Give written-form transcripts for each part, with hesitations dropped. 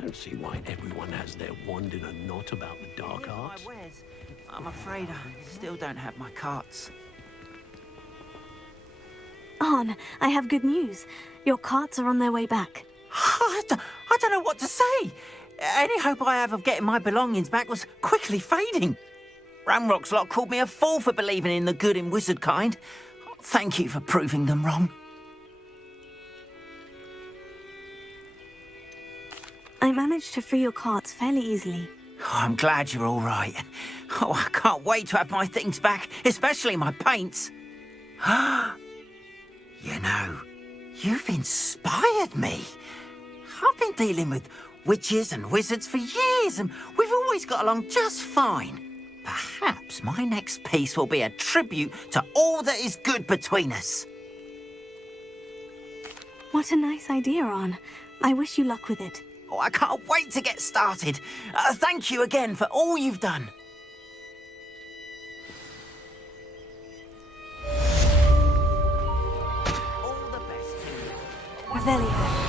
don't see why everyone has their wand in a knot about the dark arts. My wares. I'm afraid I still don't have my carts. Arn, I have good news. Your carts are on their way back. I don't know what to say. Any hope I have of getting my belongings back was quickly fading. Ramrock's lot called me a fool for believing in the good in wizard kind. Thank you for proving them wrong. I managed to free your carts fairly easily. Oh, I'm glad you're all right. Oh, I can't wait to have my things back, especially my paints. You know, you've inspired me. I've been dealing with witches and wizards for years, and we've always got along just fine. Perhaps my next piece will be a tribute to all that is good between us. What a nice idea, Arn. I wish you luck with it. Oh, I can't wait to get started. Thank you again for all you've done. All the best to you. Revelio.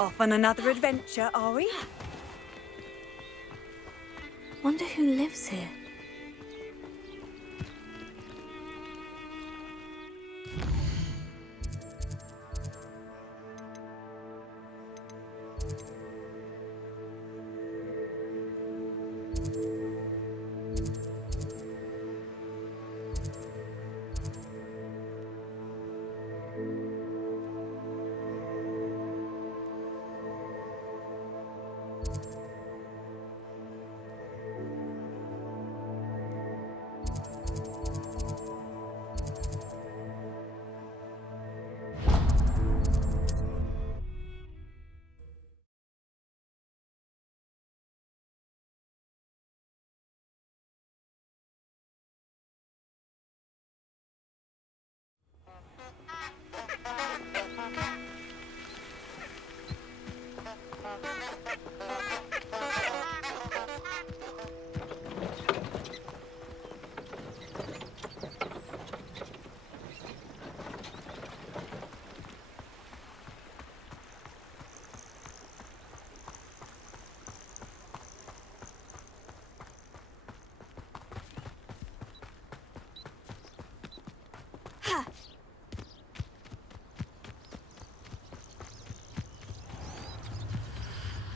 Off on another adventure, are we? Wonder who lives here.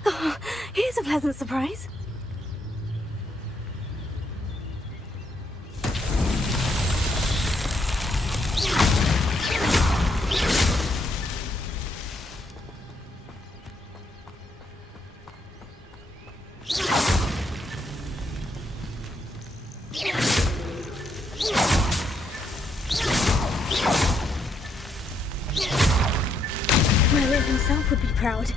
Oh, here's a pleasant surprise. Merlin himself would be proud.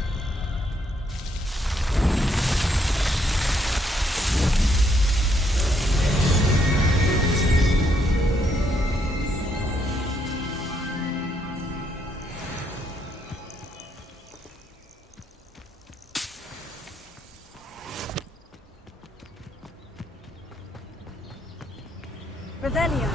Revelio.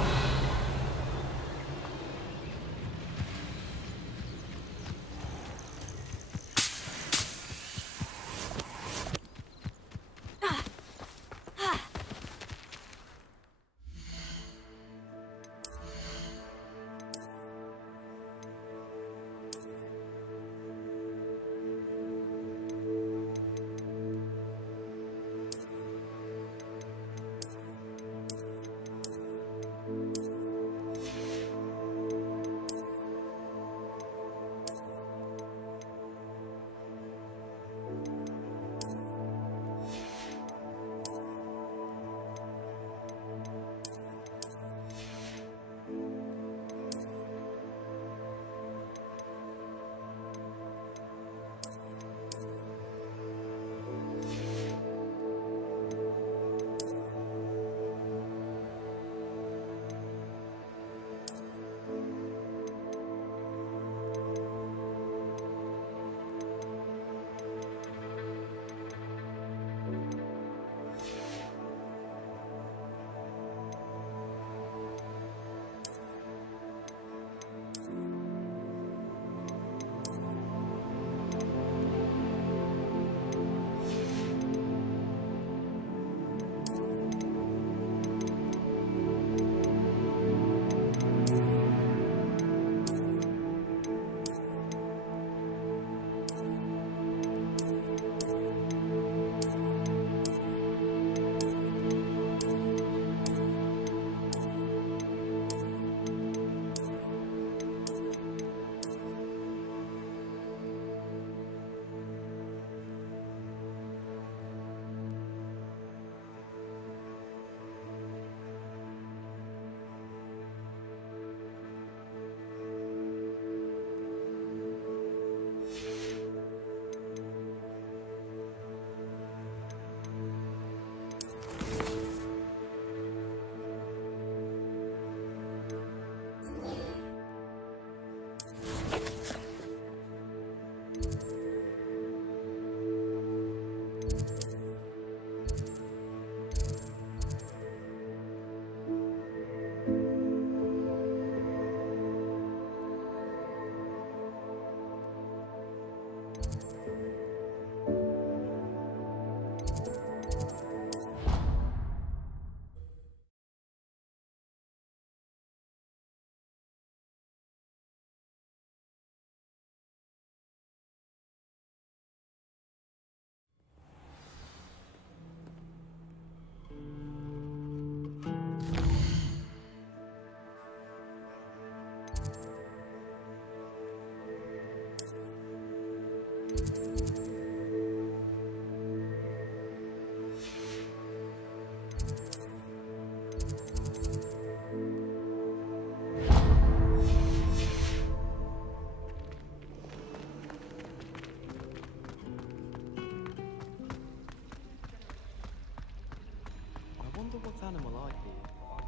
What animal I called?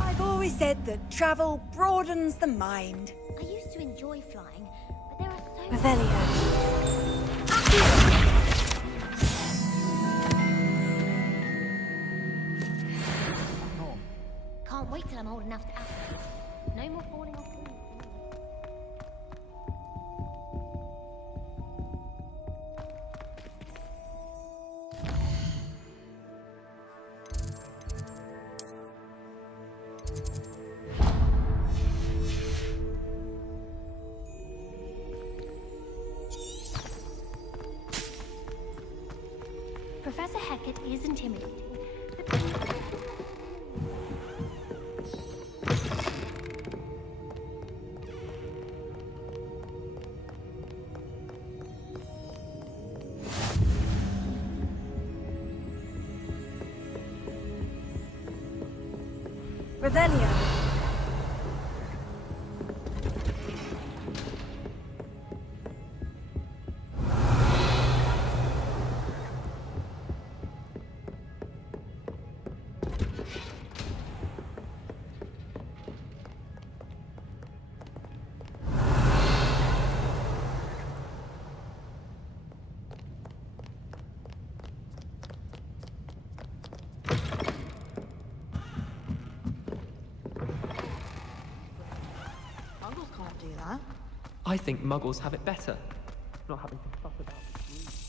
I've always said that travel broadens the mind. I used to enjoy flying, but there are so Revelio. Can't wait till I'm old enough to ask. No more falling off walls. Professor Hecat is intimidating. Revelio. Muggles can't do that. I think muggles have it better. Not having to fuss about the rules.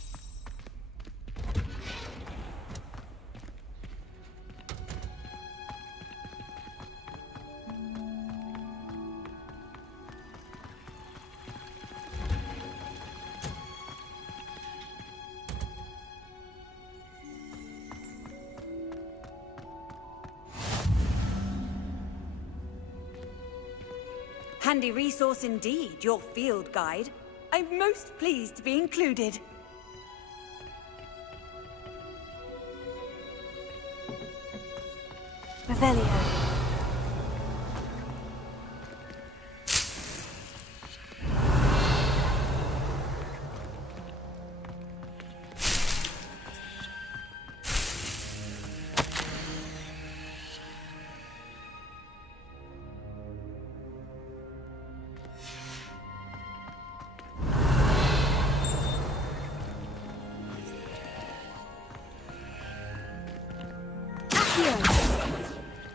Handy resource indeed, your field guide. I'm most pleased to be included. Revelio.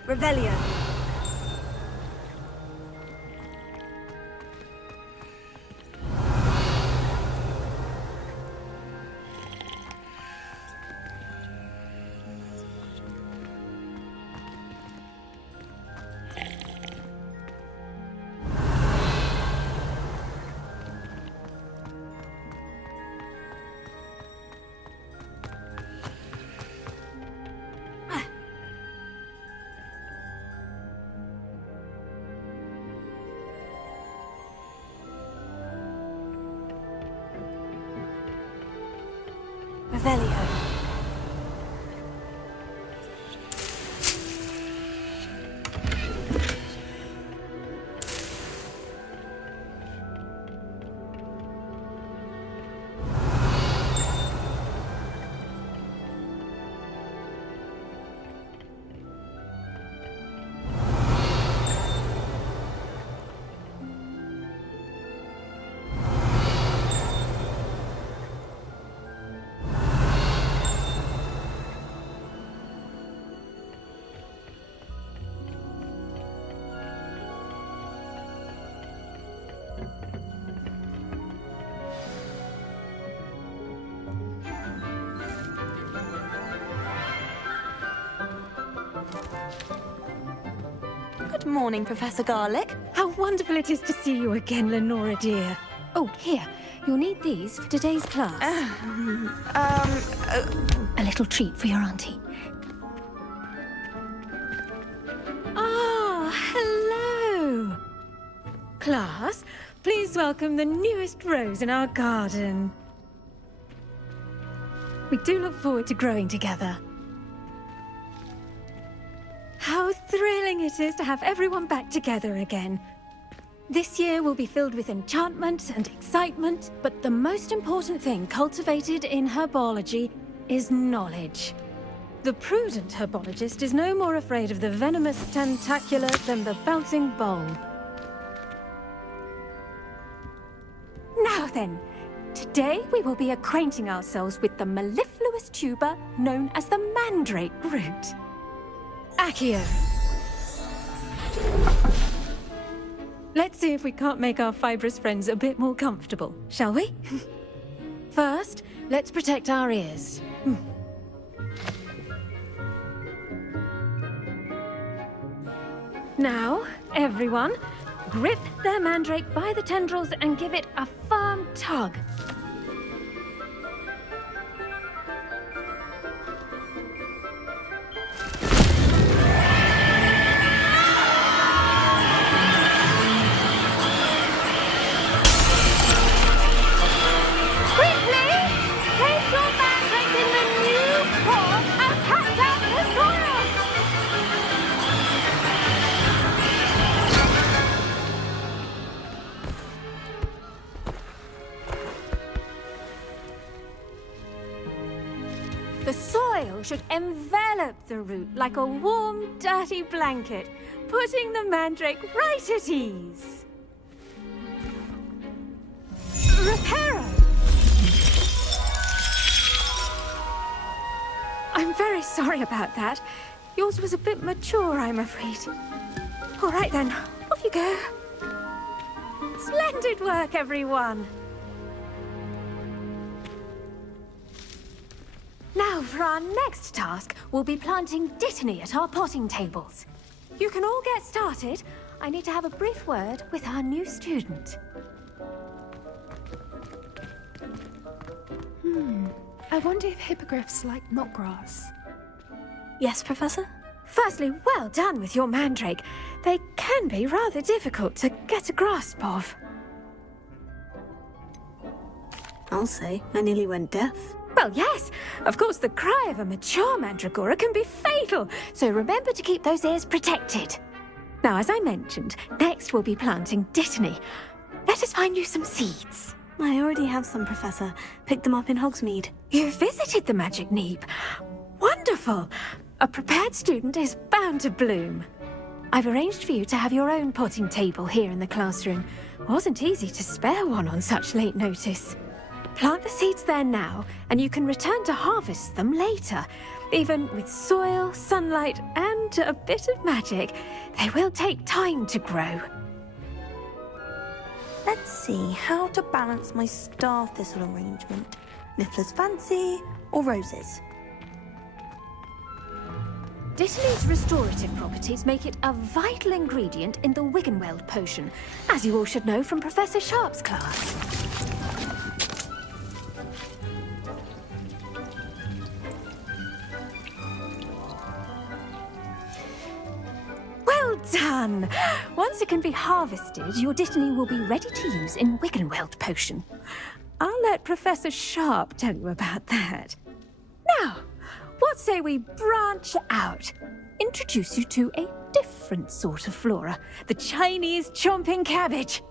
Revelio. Revelio. Good morning, Professor Garlick. How wonderful it is to see you again, Lenora dear. Oh, here. You'll need these for today's class. A little treat for your auntie. Ah, hello. Class, please welcome the newest rose in our garden. We do look forward to growing together. How thrilling it is to have everyone back together again. This year will be filled with enchantment and excitement, but the most important thing cultivated in herbology is knowledge. The prudent herbologist is no more afraid of the venomous tentacular than the bouncing bulb. Now then, today we will be acquainting ourselves with the mellifluous tuber known as the mandrake root. Accio. Let's see if we can't make our fibrous friends a bit more comfortable, shall we? First, let's protect our ears. Now, everyone, grip their mandrake by the tendrils and give it a firm tug. The soil should envelop the root like a warm, dirty blanket, putting the mandrake right at ease. Reparo! I'm very sorry about that. Yours was a bit mature, I'm afraid. All right then, off you go. Splendid work, everyone! Now, for our next task, we'll be planting dittany at our potting tables. You can all get started. I need to have a brief word with our new student. I wonder if hippogriffs like knotgrass. Yes, Professor? Firstly, well done with your mandrake. They can be rather difficult to get a grasp of. I'll say, I nearly went deaf. Well, yes. Of course, the cry of a mature mandragora can be fatal, so remember to keep those ears protected. Now, as I mentioned, next we'll be planting dittany. Let us find you some seeds. I already have some, Professor. Picked them up in Hogsmeade. You visited the Magic Neep. Wonderful. A prepared student is bound to bloom. I've arranged for you to have your own potting table here in the classroom. Wasn't easy to spare one on such late notice. Plant the seeds there now, and you can return to harvest them later. Even with soil, sunlight, and a bit of magic, they will take time to grow. Let's see how to balance my star thistle arrangement. Niffler's fancy or roses? Dittany's restorative properties make it a vital ingredient in the Wiggenweld potion, as you all should know from Professor Sharp's class. Well done! Once it can be harvested, your dittany will be ready to use in Wiggenweld potion. I'll let Professor Sharp tell you about that. Now, what say we branch out? Introduce you to a different sort of flora, the Chinese chomping cabbage.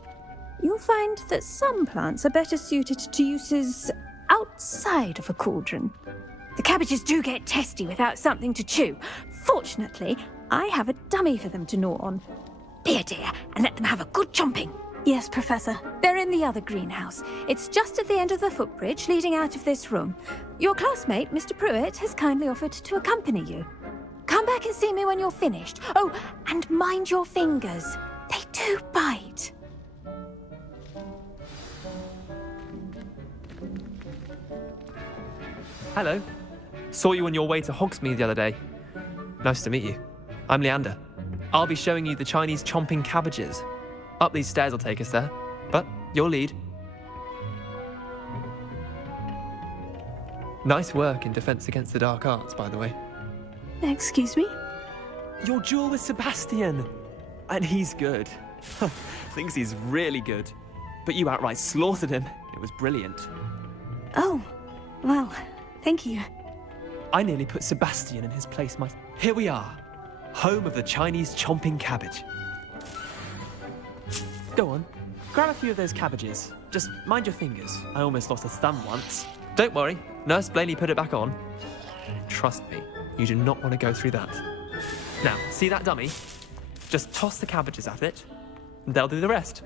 You'll find that some plants are better suited to uses outside of a cauldron. The cabbages do get testy without something to chew. Fortunately, I have a dummy for them to gnaw on. Be a dear and let them have a good chomping. Yes, Professor. They're in the other greenhouse. It's just at the end of the footbridge leading out of this room. Your classmate, Mr. Pruitt, has kindly offered to accompany you. Come back and see me when you're finished. Oh, and mind your fingers. They do bite. Hello. Saw you on your way to Hogsmeade the other day. Nice to meet you. I'm Leander. I'll be showing you the Chinese chomping cabbages. Up these stairs will take us there, but you'll lead. Nice work in Defense Against the Dark Arts, by the way. Excuse me? Your duel with Sebastian! And he's good. Thinks he's really good. But you outright slaughtered him. It was brilliant. Oh, well, thank you. I nearly put Sebastian in his place Here we are. Home of the Chinese chomping cabbage. Go on, grab a few of those cabbages. Just mind your fingers. I almost lost a thumb once. Don't worry, Nurse Blaney put it back on. Trust me, you do not want to go through that. Now, see that dummy? Just toss the cabbages at it, and they'll do the rest.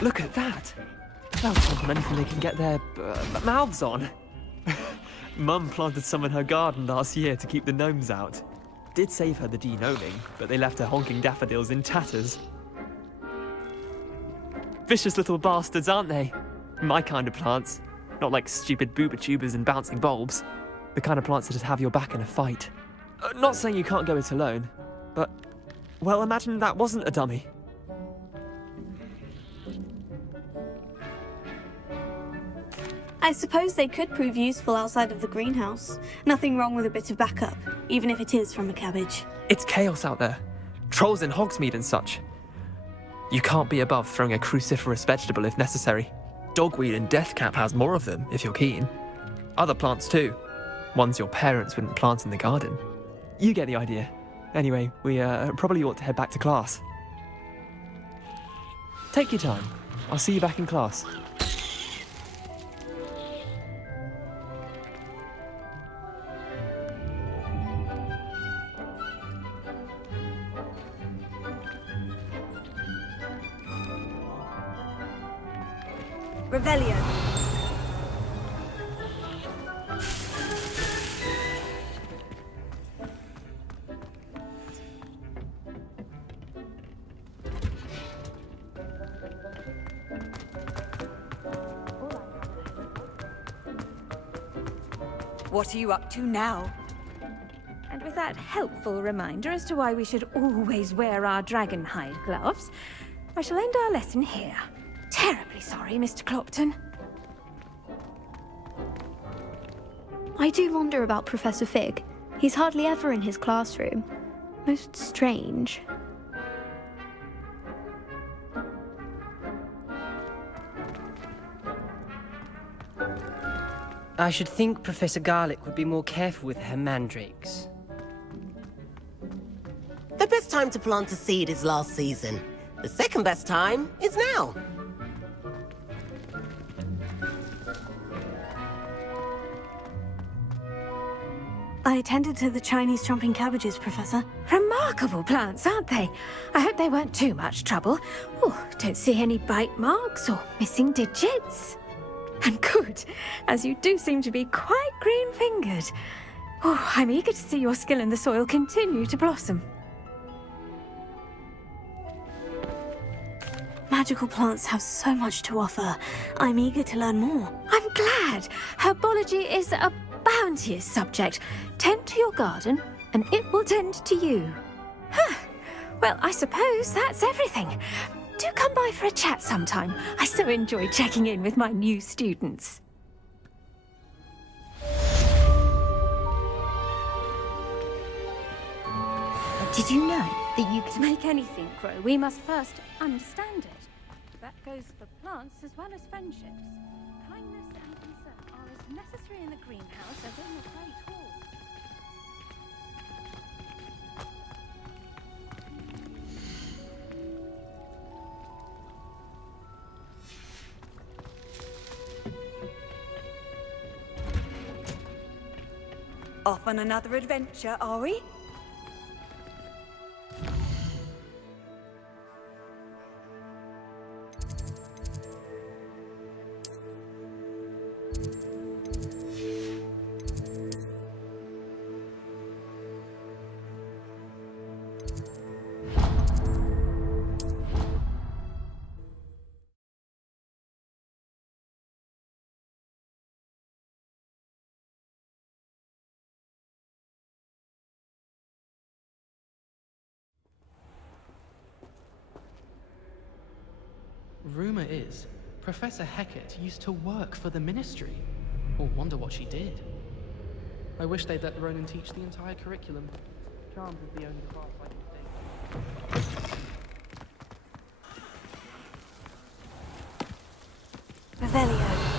Look at that! They'll chomp on anything they can get their mouths on. Mum planted some in her garden last year to keep the gnomes out. Did save her the de-gnoming, but they left her honking daffodils in tatters. Vicious little bastards, aren't they? My kind of plants. Not like stupid booba tubers and bouncing bulbs. The kind of plants that just have your back in a fight. Not saying you can't go it alone, but, well, imagine that wasn't a dummy. I suppose they could prove useful outside of the greenhouse. Nothing wrong with a bit of backup, even if it is from a cabbage. It's chaos out there. Trolls in Hogsmeade and such. You can't be above throwing a cruciferous vegetable if necessary. Dogweed and deathcap has more of them, if you're keen. Other plants too. Ones your parents wouldn't plant in the garden. You get the idea. Anyway, we probably ought to head back to class. Take your time. I'll see you back in class. Revelio. What are you up to now? And with that helpful reminder as to why we should always wear our dragon hide gloves, I shall end our lesson here. Terribly sorry, Mr. Clopton. I do wonder about Professor Fig. He's hardly ever in his classroom. Most strange. I should think Professor Garlick would be more careful with her mandrakes. The best time to plant a seed is last season. The second best time is now. I tended to the Chinese chomping cabbages, Professor. Remarkable plants, aren't they? I hope they weren't too much trouble. Oh, don't see any bite marks or missing digits. And good, as you do seem to be quite green-fingered. Oh, I'm eager to see your skill in the soil continue to blossom. Magical plants have so much to offer. I'm eager to learn more. I'm glad. Herbology is a bounteous subject. Tend to your garden, and it will tend to you. Huh. Well, I suppose that's everything. Do come by for a chat sometime. I so enjoy checking in with my new students. Did you know that you To make anything grow, we must first understand it. That goes for plants as well as friendships. Kindness and concern are as necessary in the greenhouse as in the great hall. Off on another adventure, are we? Rumor is, Professor Hecat used to work for the Ministry. Or wonder what she did. I wish they'd let Ronan teach the entire curriculum. Charms is the only class I can take. Revelio.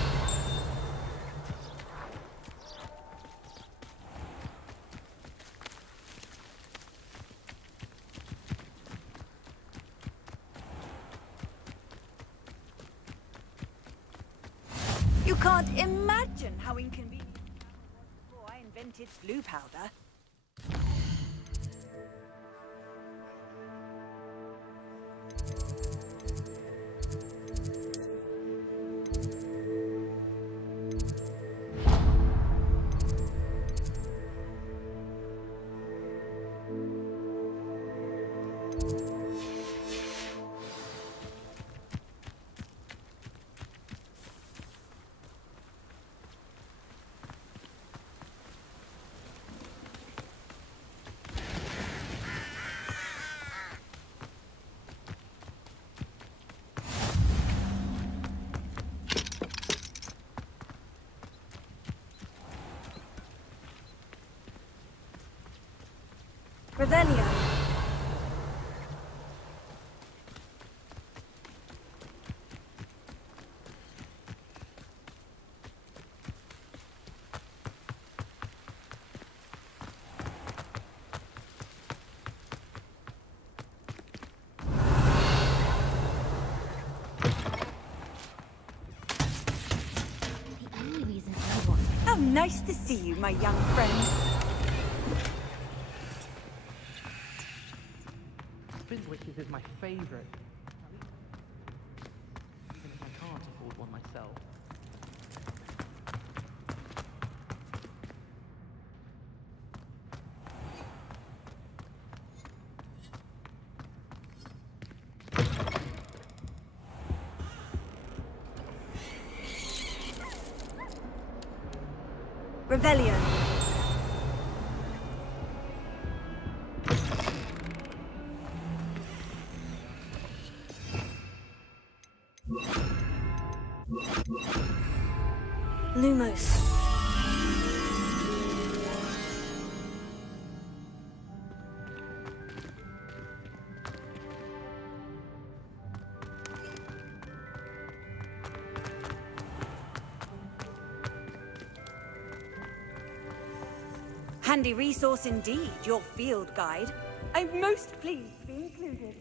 can't imagine how inconvenient it was before I invented blue powder. Revelio. The only reason I want How nice to see you, my young friend. Witches is my favorite. Even if I can't afford one myself. Revelio. Lumos. Handy resource indeed, your field guide. I'm most pleased to be included.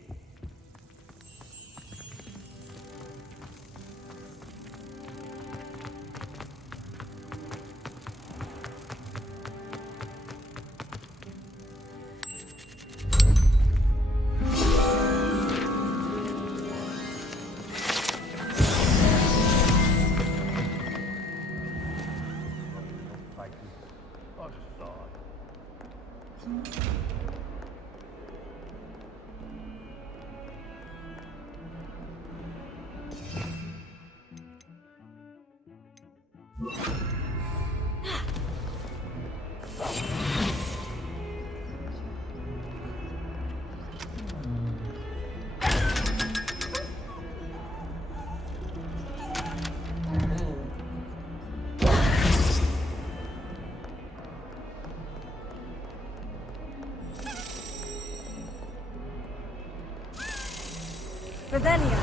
Revelio.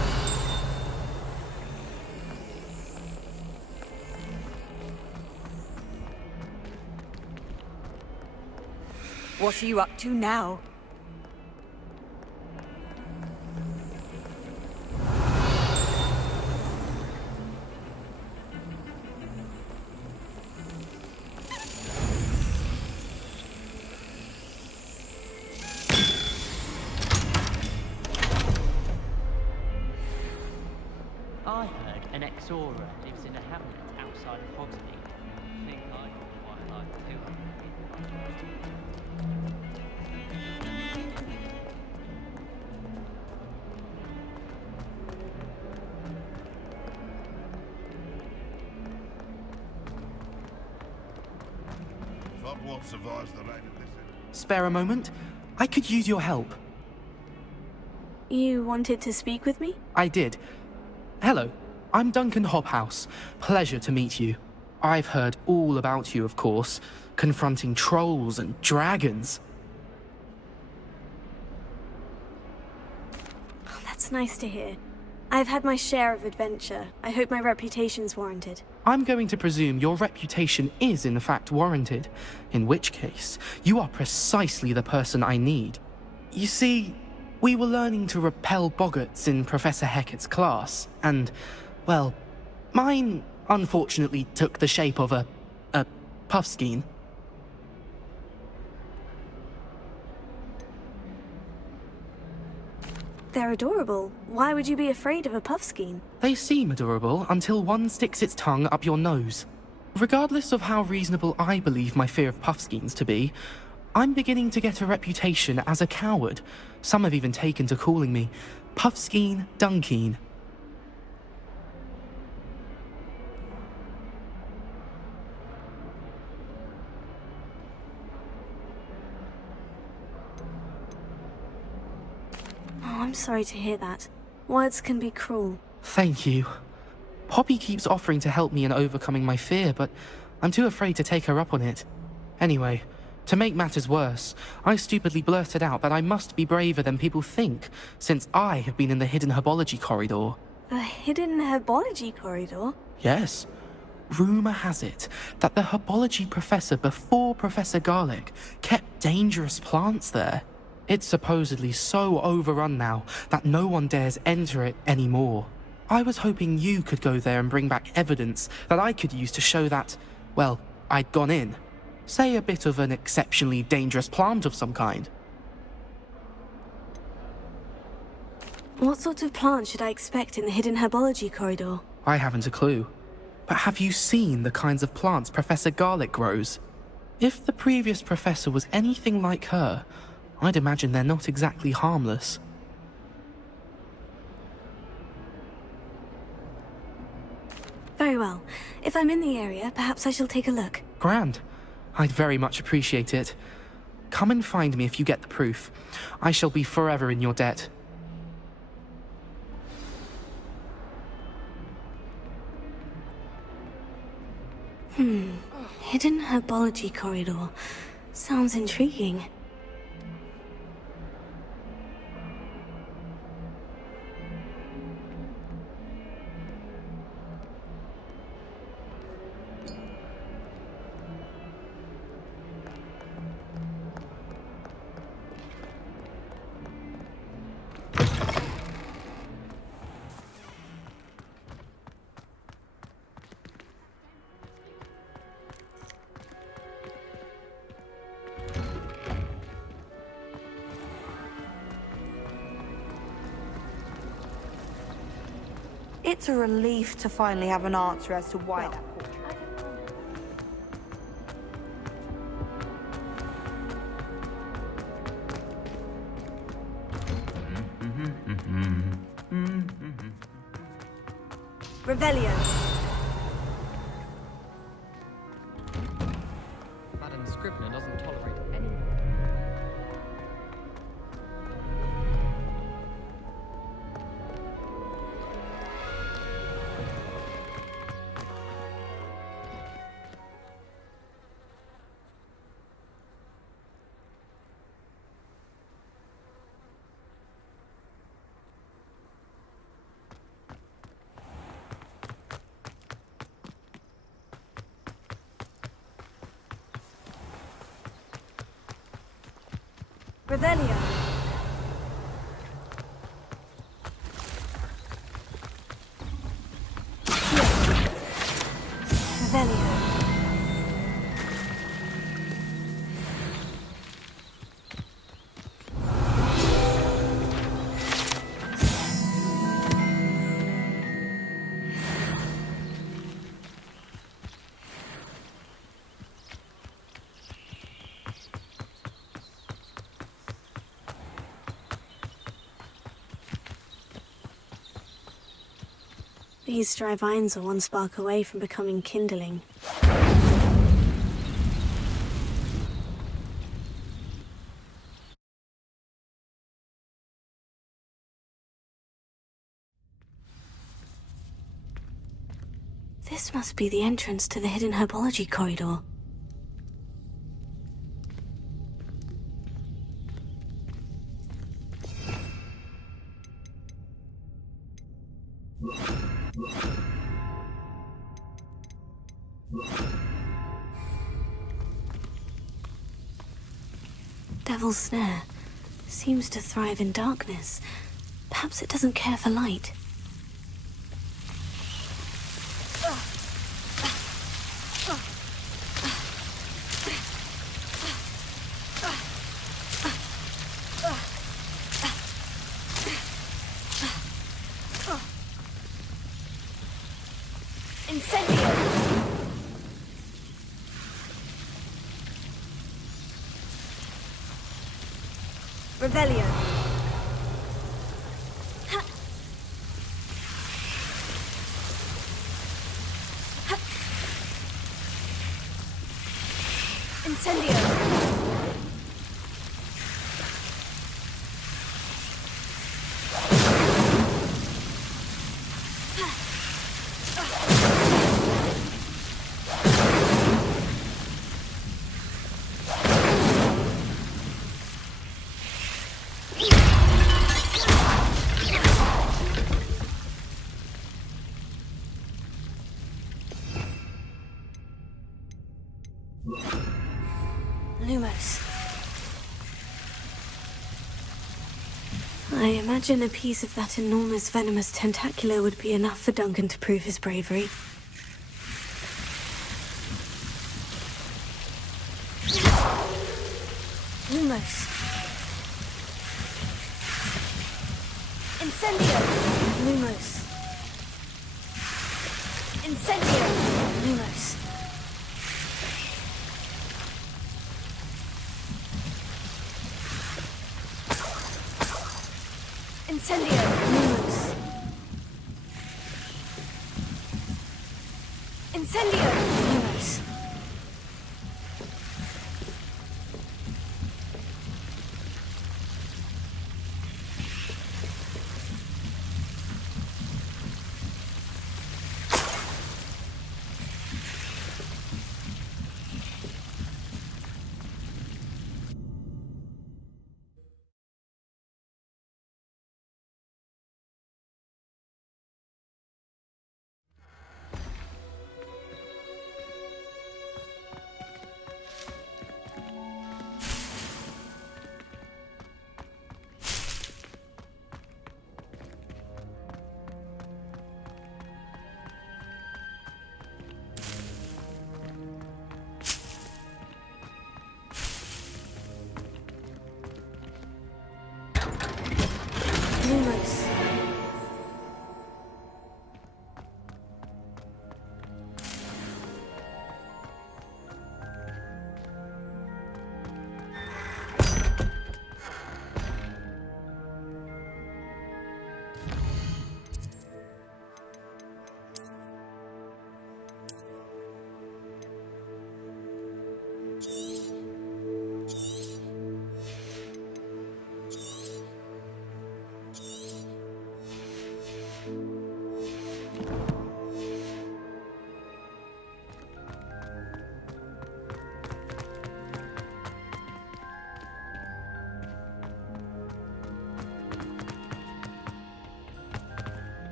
What are you up to now? I heard an Exora lives in a hamlet outside of Hogsmeade. I think I could quite like to. Hogwarts survives the rain of this. Spare a moment? I could use your help. You wanted to speak with me? I did. Hello, I'm Duncan Hobhouse. Pleasure to meet you. I've heard all about you, of course, confronting trolls and dragons. Oh, that's nice to hear. I've had my share of adventure. I hope my reputation's warranted. I'm going to presume your reputation is in fact warranted, in which case, you are precisely the person I need. You see, we were learning to repel boggarts in Professor Hecat's class, and, well, mine unfortunately took the shape of a puffskein. They're adorable. Why would you be afraid of a puffskein? They seem adorable until one sticks its tongue up your nose. Regardless of how reasonable I believe my fear of puffskeins to be, I'm beginning to get a reputation as a coward. Some have even taken to calling me Puffskein Dunkeen. Oh, I'm sorry to hear that. Words can be cruel. Thank you. Poppy keeps offering to help me in overcoming my fear, but I'm too afraid to take her up on it. Anyway, to make matters worse, I stupidly blurted out that I must be braver than people think, since I have been in the hidden herbology corridor. The hidden herbology corridor? Yes. Rumour has it that the herbology professor before Professor Garlick kept dangerous plants there. It's supposedly so overrun now that no one dares enter it anymore. I was hoping you could go there and bring back evidence that I could use to show that, well, I'd gone in. Say a bit of an exceptionally dangerous plant of some kind. What sort of plant should I expect in the hidden herbology corridor? I haven't a clue. But have you seen the kinds of plants Professor Garlick grows? If the previous professor was anything like her, I'd imagine they're not exactly harmless. Very well. If I'm in the area, perhaps I shall take a look. Grand. I'd very much appreciate it. Come and find me if you get the proof. I shall be forever in your debt. Hidden herbology corridor. Sounds intriguing. It's a relief to finally have an answer as to why that portrait. Revelio. Madam Scribner doesn't tolerate any. Revelio. Revelio. These dry vines are one spark away from becoming kindling. This must be the entrance to the hidden herbology corridor. Devil's Snare seems to thrive in darkness. Perhaps it doesn't care for light. Revelio. Incendio. Lumos. I imagine a piece of that enormous venomous tentacular would be enough for Duncan to prove his bravery. Lumos. Incendio. Lumos. Incendio. Lumos. Incendio. Lumos. Incendio. Lumos. Lumos.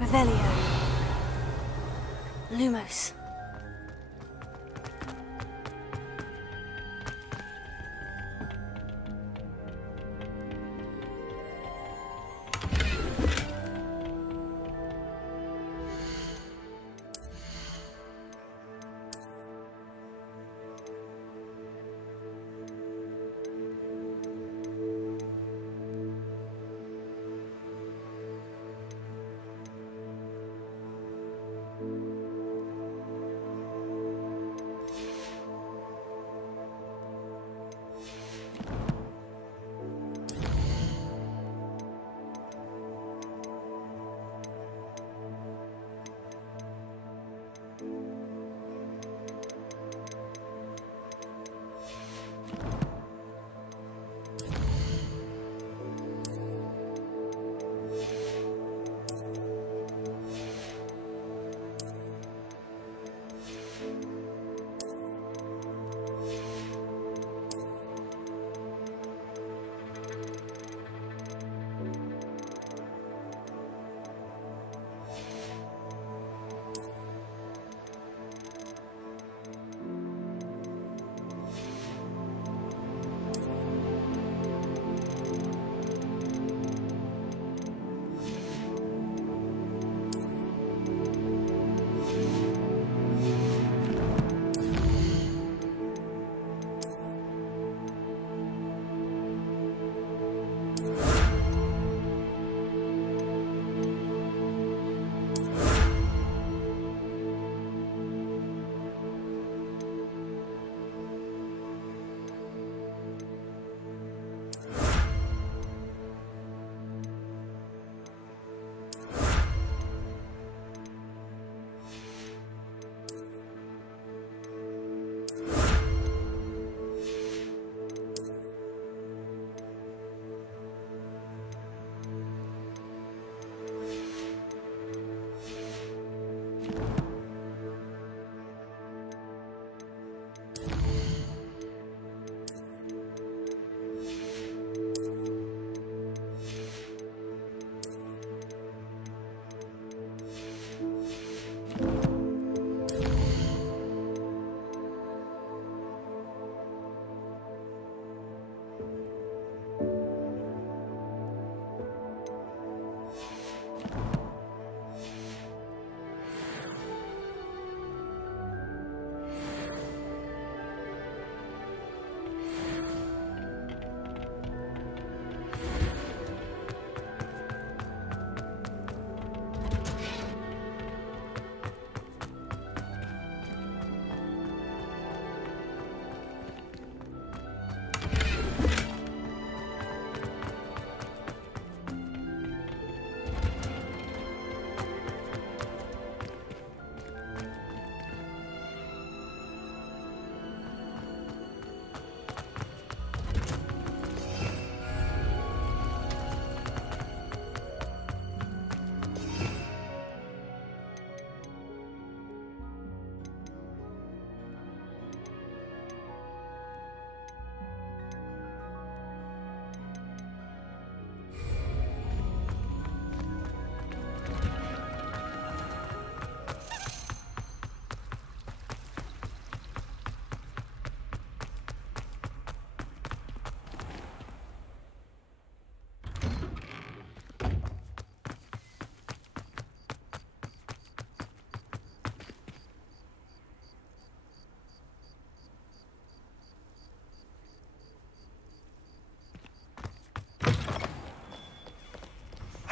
Revelio. Lumos.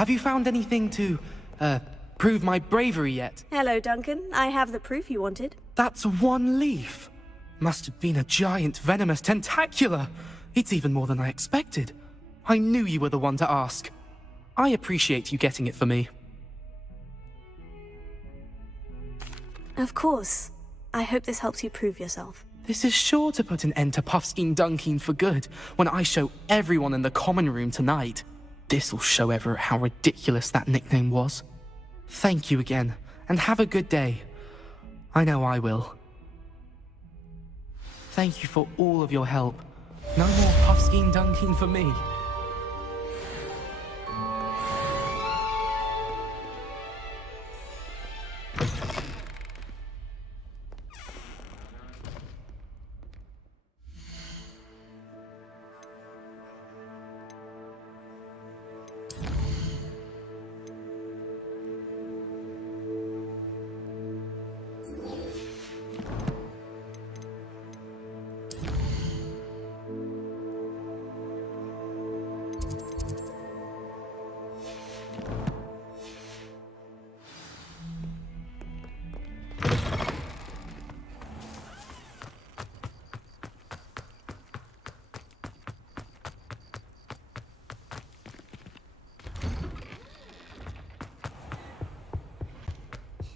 Have you found anything to, prove my bravery yet? Hello, Duncan. I have the proof you wanted. That's one leaf. Must have been a giant venomous tentacula. It's even more than I expected. I knew you were the one to ask. I appreciate you getting it for me. Of course. I hope this helps you prove yourself. This is sure to put an end to Puffskein Dunkeen for good when I show everyone in the common room tonight. This'll show Everett how ridiculous that nickname was. Thank you again, and have a good day. I know I will. Thank you for all of your help. No more Puffskein Dunkeen for me.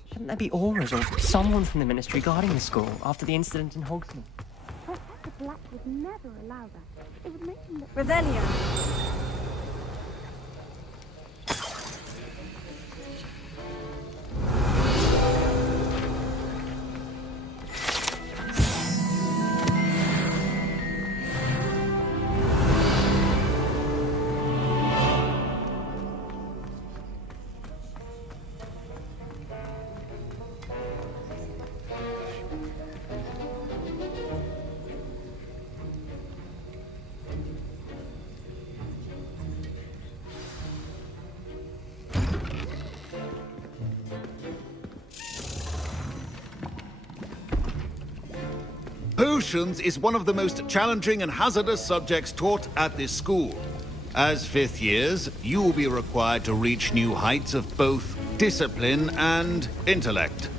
Shouldn't there be auras or someone from the Ministry guarding the school after the incident in Hogsmeade? Professor Black would never allow that. It would make him look... Revelio. Potions is one of the most challenging and hazardous subjects taught at this school. As fifth years, you will be required to reach new heights of both discipline and intellect.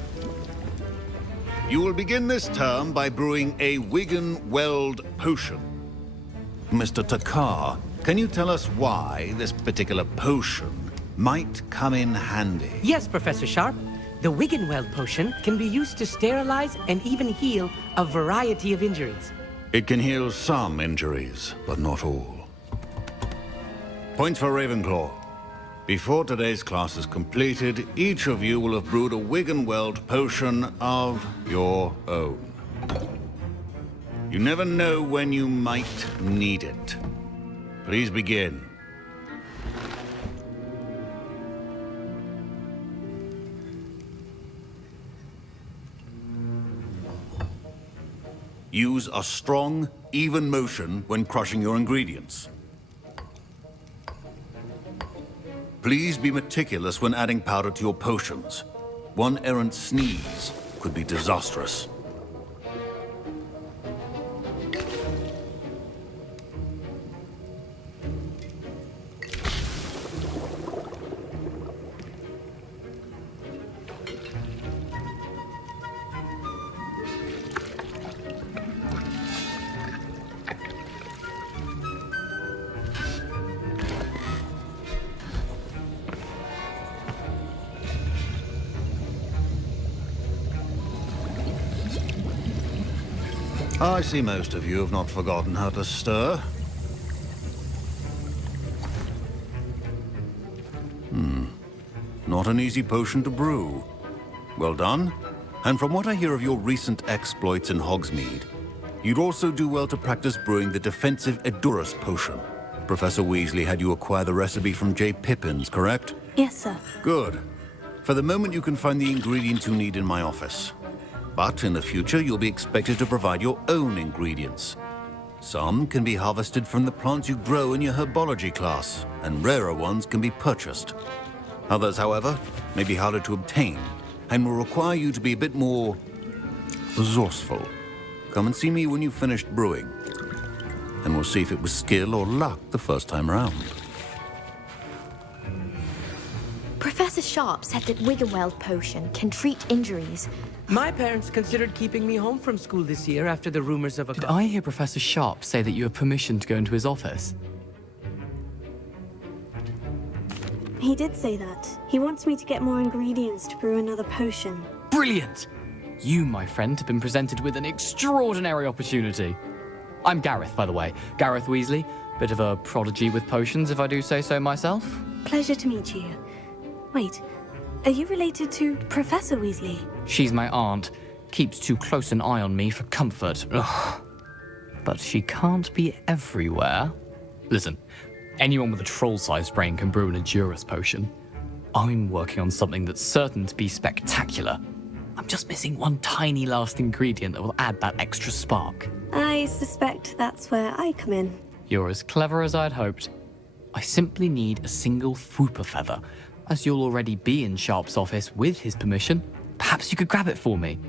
You will begin this term by brewing a Wigan-Weld potion. Mr. Takar, can you tell us why this particular potion might come in handy? Yes, Professor Sharp. The Wigan-Weld potion can be used to sterilize and even heal a variety of injuries. It can heal some injuries, but not all. Point for Ravenclaw. Before today's class is completed, each of you will have brewed a Wigan-Weld potion of your own. You never know when you might need it. Please begin. Use a strong, even motion when crushing your ingredients. Please be meticulous when adding powder to your potions. One errant sneeze could be disastrous. I see most of you have not forgotten how to stir. Not an easy potion to brew. Well done. And from what I hear of your recent exploits in Hogsmeade, you'd also do well to practice brewing the defensive Edurus potion. Professor Weasley had you acquire the recipe from J. Pippins, correct? Yes, sir. Good. For the moment, you can find the ingredients you need in my office. But in the future, you'll be expected to provide your own ingredients. Some can be harvested from the plants you grow in your herbology class, and rarer ones can be purchased. Others, however, may be harder to obtain, and will require you to be a bit more resourceful. Come and see me when you've finished brewing, and we'll see if it was skill or luck the first time around. Sharp said that Wiggenweld potion can treat injuries. My parents considered keeping me home from school this year after the rumors of a... Did I hear Professor Sharp say that you have permission to go into his office? He did say that. He wants me to get more ingredients to brew another potion. Brilliant! You, my friend, have been presented with an extraordinary opportunity. I'm Gareth, by the way. Gareth Weasley. Bit of a prodigy with potions, if I do say so myself. Pleasure to meet you. Wait, are you related to Professor Weasley? She's my aunt. Keeps too close an eye on me for comfort. Ugh. But she can't be everywhere. Listen, anyone with a troll-sized brain can brew an Endurus potion. I'm working on something that's certain to be spectacular. I'm just missing one tiny last ingredient that will add that extra spark. I suspect that's where I come in. You're as clever as I'd hoped. I simply need a single Fwooper feather. As you'll already be in Sharp's office with his permission, perhaps you could grab it for me.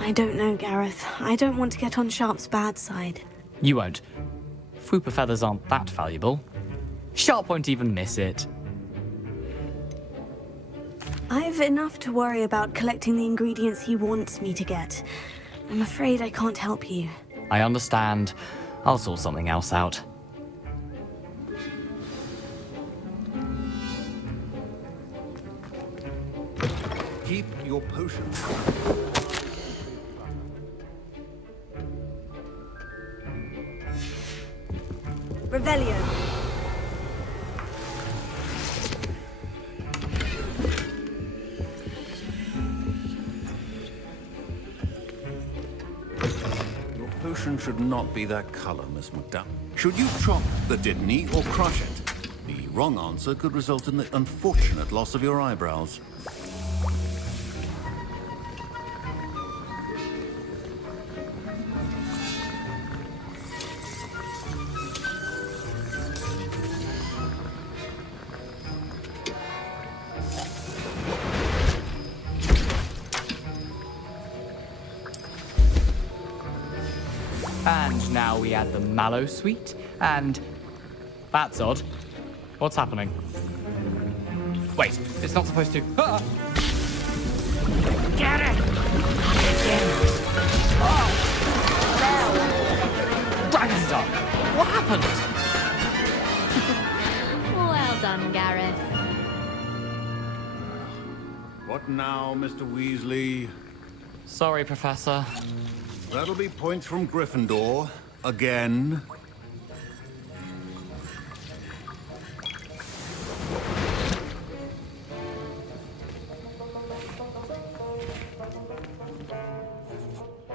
I don't know, Gareth. I don't want to get on Sharp's bad side. You won't. Fwooper feathers aren't that valuable. Sharp won't even miss it. I've enough to worry about collecting the ingredients he wants me to get. I'm afraid I can't help you. I understand. I'll sort something else out. Keep your potion. Revelio. Your potion should not be that color, Miss McDuck. Should you chop the Dittany or crush it? The wrong answer could result in the unfortunate loss of your eyebrows. And now we add the mallow sweet, and... That's odd. What's happening? Wait, it's not supposed to... Ah! Get it! Dragon Star! What happened? Well done, Gareth. What now, Mr. Weasley? Sorry, Professor. That'll be points from Gryffindor. Again.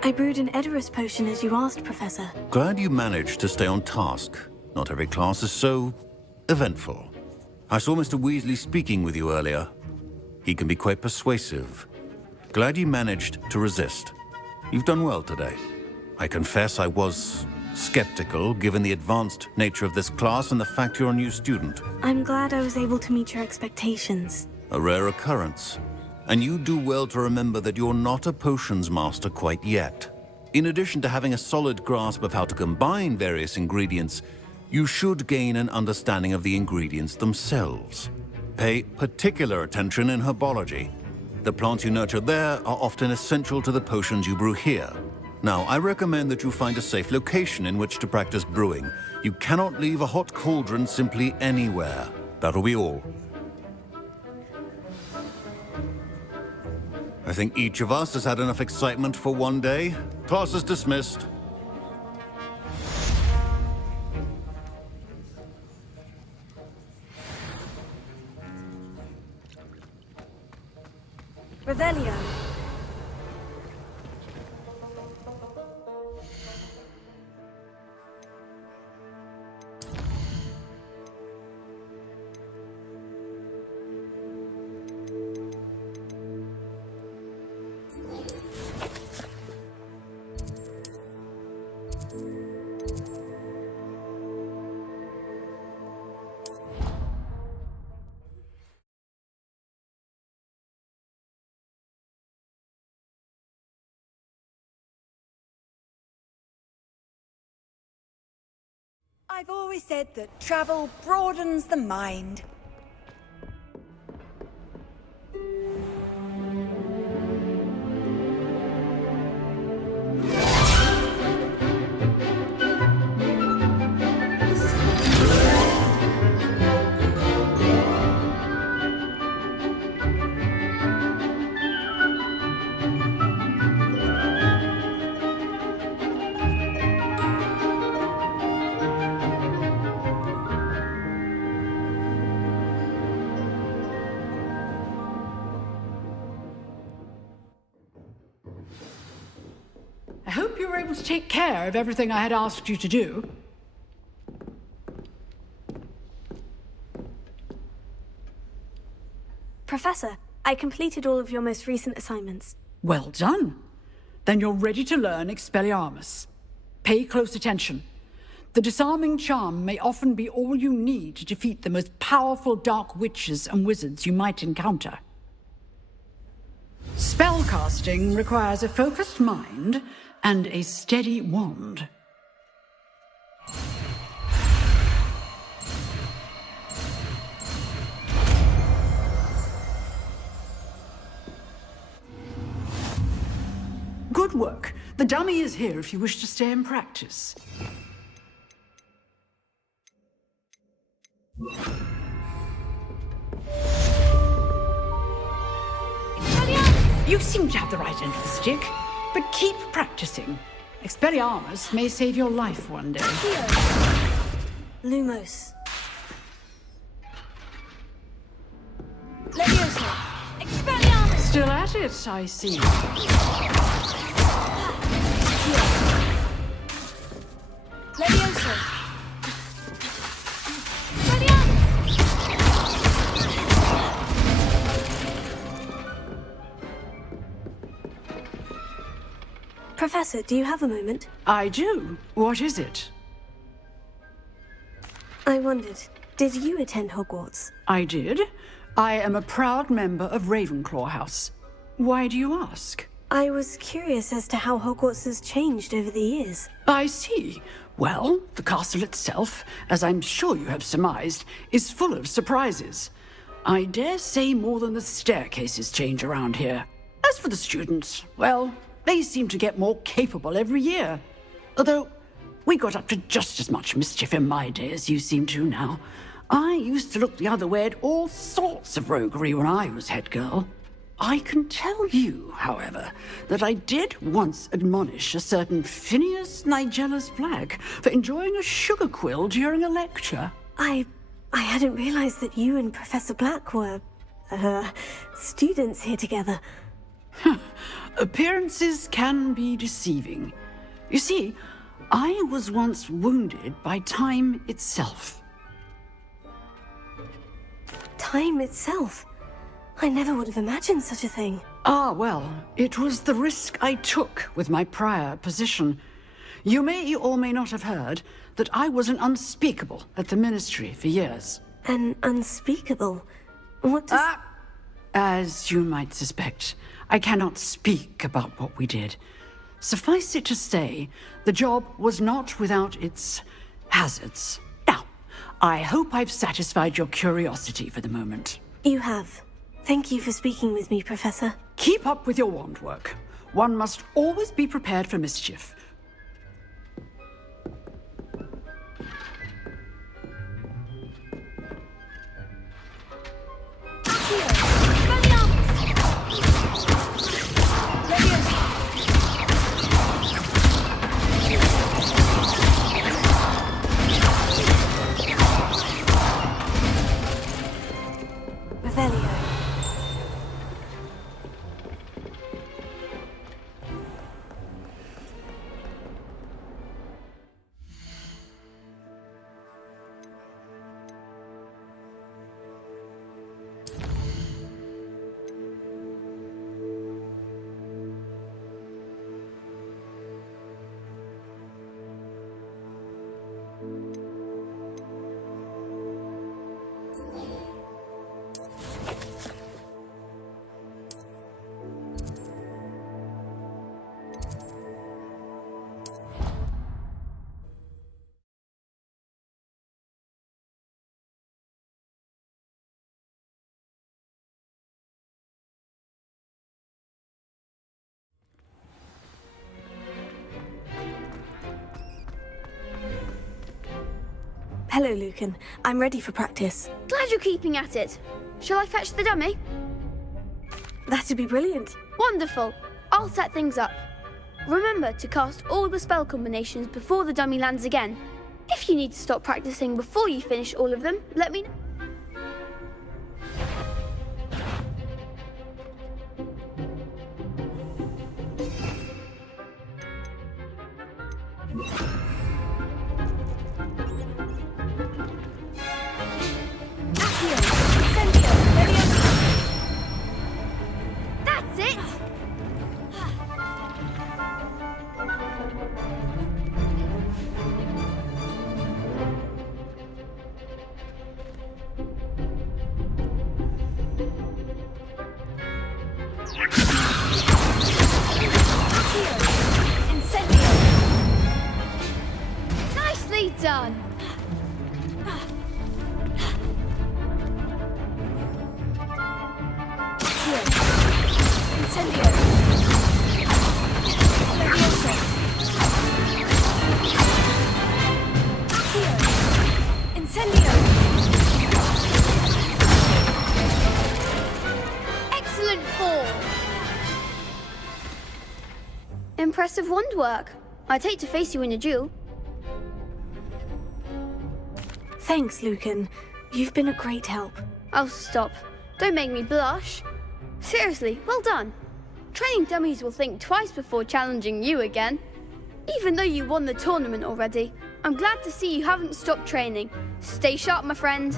I brewed an Edorus potion as you asked, Professor. Glad you managed to stay on task. Not every class is so eventful. I saw Mr. Weasley speaking with you earlier. He can be quite persuasive. Glad you managed to resist. You've done well today. I confess I was skeptical, given the advanced nature of this class and the fact you're a new student. I'm glad I was able to meet your expectations. A rare occurrence. And you do well to remember that you're not a potions master quite yet. In addition to having a solid grasp of how to combine various ingredients, you should gain an understanding of the ingredients themselves. Pay particular attention in herbology. The plants you nurture there are often essential to the potions you brew here. Now, I recommend that you find a safe location in which to practice brewing. You cannot leave a hot cauldron simply anywhere. That'll be all. I think each of us has had enough excitement for one day. Class is dismissed. Revelio. I've always said that travel broadens the mind. I hope you were able to take care of everything I had asked you to do. Professor, I completed all of your most recent assignments. Well done. Then you're ready to learn Expelliarmus. Pay close attention. The disarming charm may often be all you need to defeat the most powerful dark witches and wizards you might encounter. Spellcasting requires a focused mind and a steady wand. Good work. The dummy is here if you wish to stay and practice. You seem to have the right end of the stick, but keep practicing. Expelliarmus may save your life one day. Lumos. Leviosa. Expelliarmus! Still at it, I see. Leviosa. Professor, do you have a moment? I do. What is it? I wondered, did you attend Hogwarts? I did. I am a proud member of Ravenclaw House. Why do you ask? I was curious as to how Hogwarts has changed over the years. I see. Well, the castle itself, as I'm sure you have surmised, is full of surprises. I dare say more than the staircases change around here. As for the students, well, they seem to get more capable every year. Although, we got up to just as much mischief in my day as you seem to now. I used to look the other way at all sorts of roguery when I was head girl. I can tell you, however, that I did once admonish a certain Phineas Nigellus Black for enjoying a sugar quill during a lecture. I hadn't realized that you and Professor Black were, students here together. Appearances can be deceiving. You see, I was once wounded by time itself. Time itself? I never would have imagined such a thing. Ah, well, it was the risk I took with my prior position. You may or may not have heard that I was an unspeakable at the Ministry for years. An unspeakable? What does... As you might suspect, I cannot speak about what we did. Suffice it to say, the job was not without its hazards. Now, I hope I've satisfied your curiosity for the moment. You have. Thank you for speaking with me, Professor. Keep up with your wand work. One must always be prepared for mischief. Hello, Lucan. I'm ready for practice. Glad you're keeping at it. Shall I fetch the dummy? That'd be brilliant. Wonderful. I'll set things up. Remember to cast all the spell combinations before the dummy lands again. If you need to stop practicing before you finish all of them, let me know. That's it! Nicely done! Excellent form! Impressive wand work. I'd hate to face you in a duel. Thanks, Lucan. You've been a great help. Oh, stop. Don't make me blush. Seriously, well done. Training dummies will think twice before challenging you again. Even though you won the tournament already, I'm glad to see you haven't stopped training. Stay sharp, my friend.